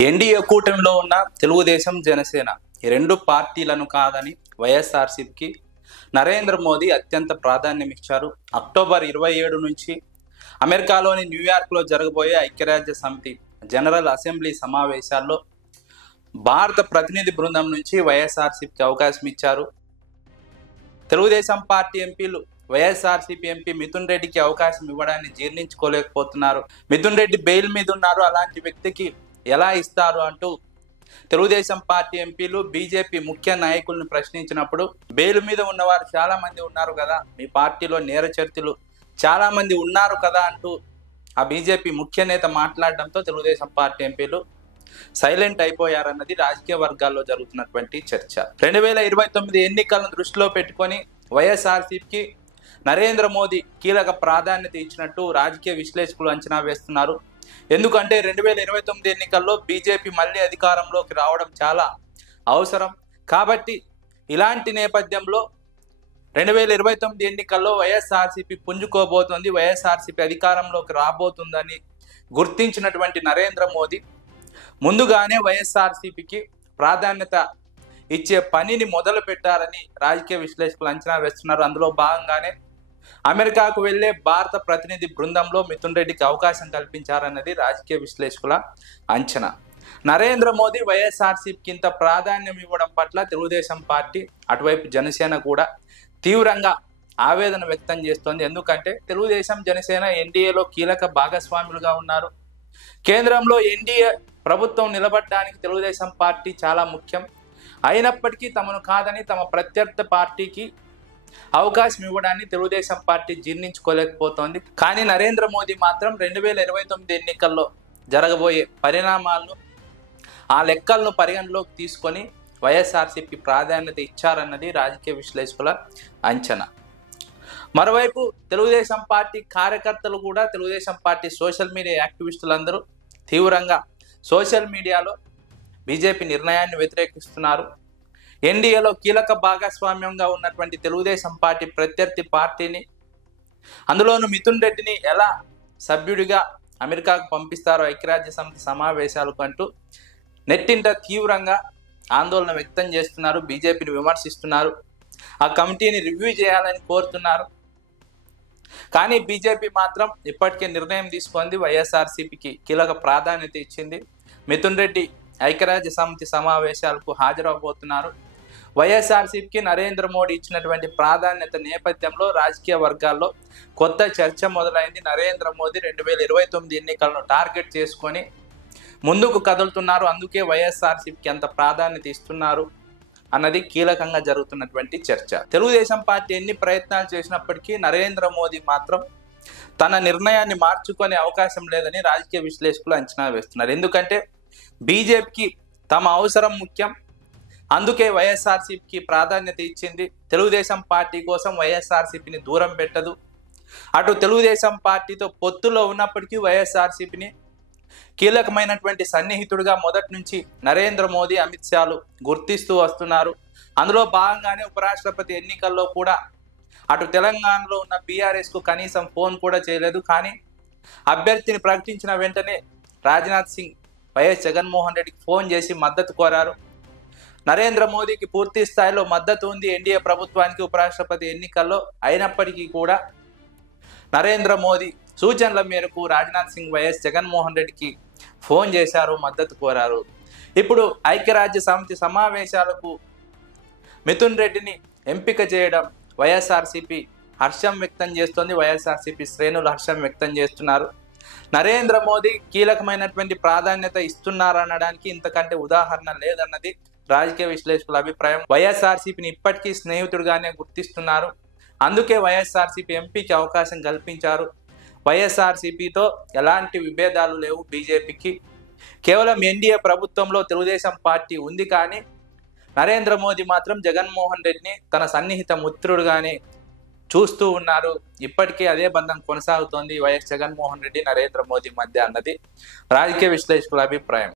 NDA కూటమిలో ఉన్న తెలుగుదేశం జనసేన ఈ రెండు పార్టీలను కాదని వైఎస్ఆర్సీపీకి నరేంద్ర మోదీ అత్యంత ప్రాధాన్యం ఇచ్చారు. అక్టోబర్ 27 నుంచి అమెరికాలోని న్యూయార్క్లో జరగబోయే ఐక్యరాజ్య సమితి జనరల్ అసెంబ్లీ సమావేశాల్లో భారత ప్రతినిధి బృందం నుంచి వైఎస్ఆర్సీపీకి అవకాశం ఇచ్చారు. తెలుగుదేశం పార్టీ ఎంపీలు వైఎస్ఆర్సీపీ ఎంపీ మిథున్ రెడ్డికి అవకాశం ఇవ్వడాన్ని జీర్ణించుకోలేకపోతున్నారు. మిథున్ రెడ్డి బెయిల్ మీద ఉన్నారు, అలాంటి వ్యక్తికి ఎలా ఇస్తారు అంటూ తెలుగుదేశం పార్టీ ఎంపీలు బీజేపీ ముఖ్య నాయకులను ప్రశ్నించినప్పుడు బెయిల్ మీద ఉన్నవారు చాలా మంది ఉన్నారు కదా, మీ పార్టీలో నేర చరిత్రలు చాలా మంది ఉన్నారు కదా అంటూ ఆ బీజేపీ ముఖ్య నేత మాట్లాడడంతో తెలుగుదేశం పార్టీ ఎంపీలు సైలెంట్ అయిపోయారన్నది రాజకీయ వర్గాల్లో జరుగుతున్నటువంటి చర్చ. 2029 ఎన్నికలను దృష్టిలో పెట్టుకొని వైఎస్ఆర్సీపీకి నరేంద్ర మోదీ కీలక ప్రాధాన్యత ఇచ్చినట్టు రాజకీయ విశ్లేషకులు అంచనా వేస్తున్నారు. ఎందుకంటే 2029 ఎన్నికల్లో బీజేపీ మళ్ళీ అధికారంలోకి రావడం చాలా అవసరం కాబట్టి ఇలాంటి నేపథ్యంలో 2029 ఎన్నికల్లో వైఎస్ఆర్సీపీ పుంజుకోబోతోంది, వైఎస్ఆర్సీపీ అధికారంలోకి రాబోతుందని గుర్తించినటువంటి నరేంద్ర మోదీ ముందుగానే వైఎస్ఆర్సీపీకి ప్రాధాన్యత ఇచ్చే పనిని మొదలు పెట్టారని రాజకీయ విశ్లేషకులు అంచనా వేస్తున్నారు. అందులో భాగంగానే అమెరికాకు వెళ్లే భారత ప్రతినిధి బృందంలో మిథున్ రెడ్డికి అవకాశం కల్పించారన్నది రాజకీయ విశ్లేషకుల అంచనా. నరేంద్ర మోదీ వైఎస్ఆర్సీపీకి ఇంత ప్రాధాన్యం ఇవ్వడం పట్ల తెలుగుదేశం పార్టీ అటువైపు జనసేన కూడా తీవ్రంగా ఆవేదన వ్యక్తం చేస్తోంది. ఎందుకంటే తెలుగుదేశం జనసేన ఎన్డీఏలో కీలక భాగస్వాములుగా ఉన్నారు. కేంద్రంలో ఎన్డీఏ ప్రభుత్వం నిలబడడానికి తెలుగుదేశం పార్టీ చాలా ముఖ్యం. అయినప్పటికీ తమను కాదని తమ ప్రత్యర్థి పార్టీకి అవకాశం ఇవ్వడాన్ని తెలుగుదేశం పార్టీ జీర్ణించుకోలేకపోతోంది. కానీ నరేంద్ర మోదీ మాత్రం 2029 ఎన్నికల్లో జరగబోయే పరిణామాలను ఆ లెక్కలను పరిగణలోకి తీసుకొని వైఎస్ఆర్సీపీ ప్రాధాన్యత ఇచ్చారన్నది రాజకీయ విశ్లేషకుల అంచనా. మరోవైపు తెలుగుదేశం పార్టీ కార్యకర్తలు కూడా తెలుగుదేశం పార్టీ సోషల్ మీడియా యాక్టివిస్టులందరూ తీవ్రంగా సోషల్ మీడియాలో బీజేపీ నిర్ణయాన్ని వ్యతిరేకిస్తున్నారు. ఎన్డీఏలో కీలక భాగస్వామ్యంగా ఉన్నటువంటి తెలుగుదేశం పార్టీ ప్రత్యర్థి పార్టీని, అందులోనూ మిథున్ రెడ్డిని ఎలా సభ్యుడిగా అమెరికాకు పంపిస్తారో ఐక్యరాజ్య సమితి సమావేశాలకు అంటూ నెట్టింట తీవ్రంగా ఆందోళన వ్యక్తం చేస్తున్నారు, బీజేపీని విమర్శిస్తున్నారు, ఆ కమిటీని రివ్యూ చేయాలని కోరుతున్నారు. కానీ బీజేపీ మాత్రం ఇప్పటికే నిర్ణయం తీసుకుంది, వైఎస్ఆర్సీపీకి కీలక ప్రాధాన్యత ఇచ్చింది. మిథున్ రెడ్డి ఐక్యరాజ్య సమితి సమావేశాలకు హాజరవబోతున్నారు. వైఎస్ఆర్సీపీకి నరేంద్ర మోడీ ఇచ్చినటువంటి ప్రాధాన్యత నేపథ్యంలో రాజకీయ వర్గాల్లో కొత్త చర్చ మొదలైంది. నరేంద్ర మోదీ 2029 ఎన్నికలను టార్గెట్ చేసుకొని ముందుకు కదులుతున్నారు, అందుకే వైఎస్ఆర్సీపీకి ఎంత ప్రాధాన్యత ఇస్తున్నారు అన్నది కీలకంగా జరుగుతున్నటువంటి చర్చ. తెలుగుదేశం పార్టీ ఎన్ని ప్రయత్నాలు చేసినప్పటికీ నరేంద్ర మోదీ మాత్రం తన నిర్ణయాన్ని మార్చుకునే అవకాశం లేదని రాజకీయ విశ్లేషకులు అంచనా వేస్తున్నారు. ఎందుకంటే బీజేపీకి తమ అవసరం ముఖ్యం, అందుకే వైఎస్ఆర్సీపీకి ప్రాధాన్యత ఇచ్చింది. తెలుగుదేశం పార్టీ కోసం వైఎస్ఆర్సీపీని దూరం పెట్టదు. అటు తెలుగుదేశం పార్టీతో పొత్తులో ఉన్నప్పటికీ వైఎస్ఆర్సీపీని కీలకమైనటువంటి సన్నిహితుడిగా మొదటి నుంచి నరేంద్ర మోదీ, అమిత్ షాలు గుర్తిస్తూ వస్తున్నారు. అందులో భాగంగానే ఉపరాష్ట్రపతి ఎన్నికల్లో కూడా అటు తెలంగాణలో ఉన్న బీఆర్ఎస్కు కనీసం ఫోన్ కూడా చేయలేదు. కానీ అభ్యర్థిని ప్రకటించిన వెంటనే రాజ్నాథ్ సింగ్ వైఎస్ జగన్మోహన్ రెడ్డికి ఫోన్ చేసి మద్దతు కోరారు. నరేంద్ర మోదీకి పూర్తి స్థాయిలో మద్దతు ఉంది ఎన్డీఏ ప్రభుత్వానికి ఉపరాష్ట్రపతి ఎన్నికల్లో. అయినప్పటికీ కూడా నరేంద్ర మోదీ సూచనల మేరకు రాజ్నాథ్ సింగ్ వైఎస్ జగన్మోహన్ రెడ్డికి ఫోన్ చేశారు, మద్దతు కోరారు. ఇప్పుడు ఐక్యరాజ్య సమితి సమావేశాలకు మిథున్ రెడ్డిని ఎంపిక చేయడం వైఎస్ఆర్సీపీ హర్షం వ్యక్తం చేస్తోంది. వైఎస్ఆర్సీపీ శ్రేణులు హర్షం వ్యక్తం చేస్తున్నారు. నరేంద్ర మోదీ కీలకమైనటువంటి ప్రాధాన్యత ఇస్తున్నారనడానికి ఇంతకంటే ఉదాహరణ లేదన్నది రాజకీయ విశ్లేషకుల అభిప్రాయం. వైఎస్ఆర్సీపీని ఇప్పటికీ స్నేహితుడిగానే గుర్తిస్తున్నారు, అందుకే వైఎస్ఆర్సీపీ ఎంపీకి అవకాశం కల్పించారు. వైఎస్ఆర్సీపీతో ఎలాంటి విభేదాలు లేవు బీజేపీకి. కేవలం ఎన్డీఏ ప్రభుత్వంలో తెలుగుదేశం పార్టీ ఉంది, కానీ నరేంద్ర మోదీ మాత్రం జగన్మోహన్ రెడ్డిని తన సన్నిహిత మిత్రుడుగానే చూస్తూ ఉన్నారు. ఇప్పటికే అదే బంధం కొనసాగుతోంది వైఎస్ జగన్మోహన్ రెడ్డి, నరేంద్ర మోదీ మధ్య అన్నది రాజకీయ విశ్లేషకుల అభిప్రాయం.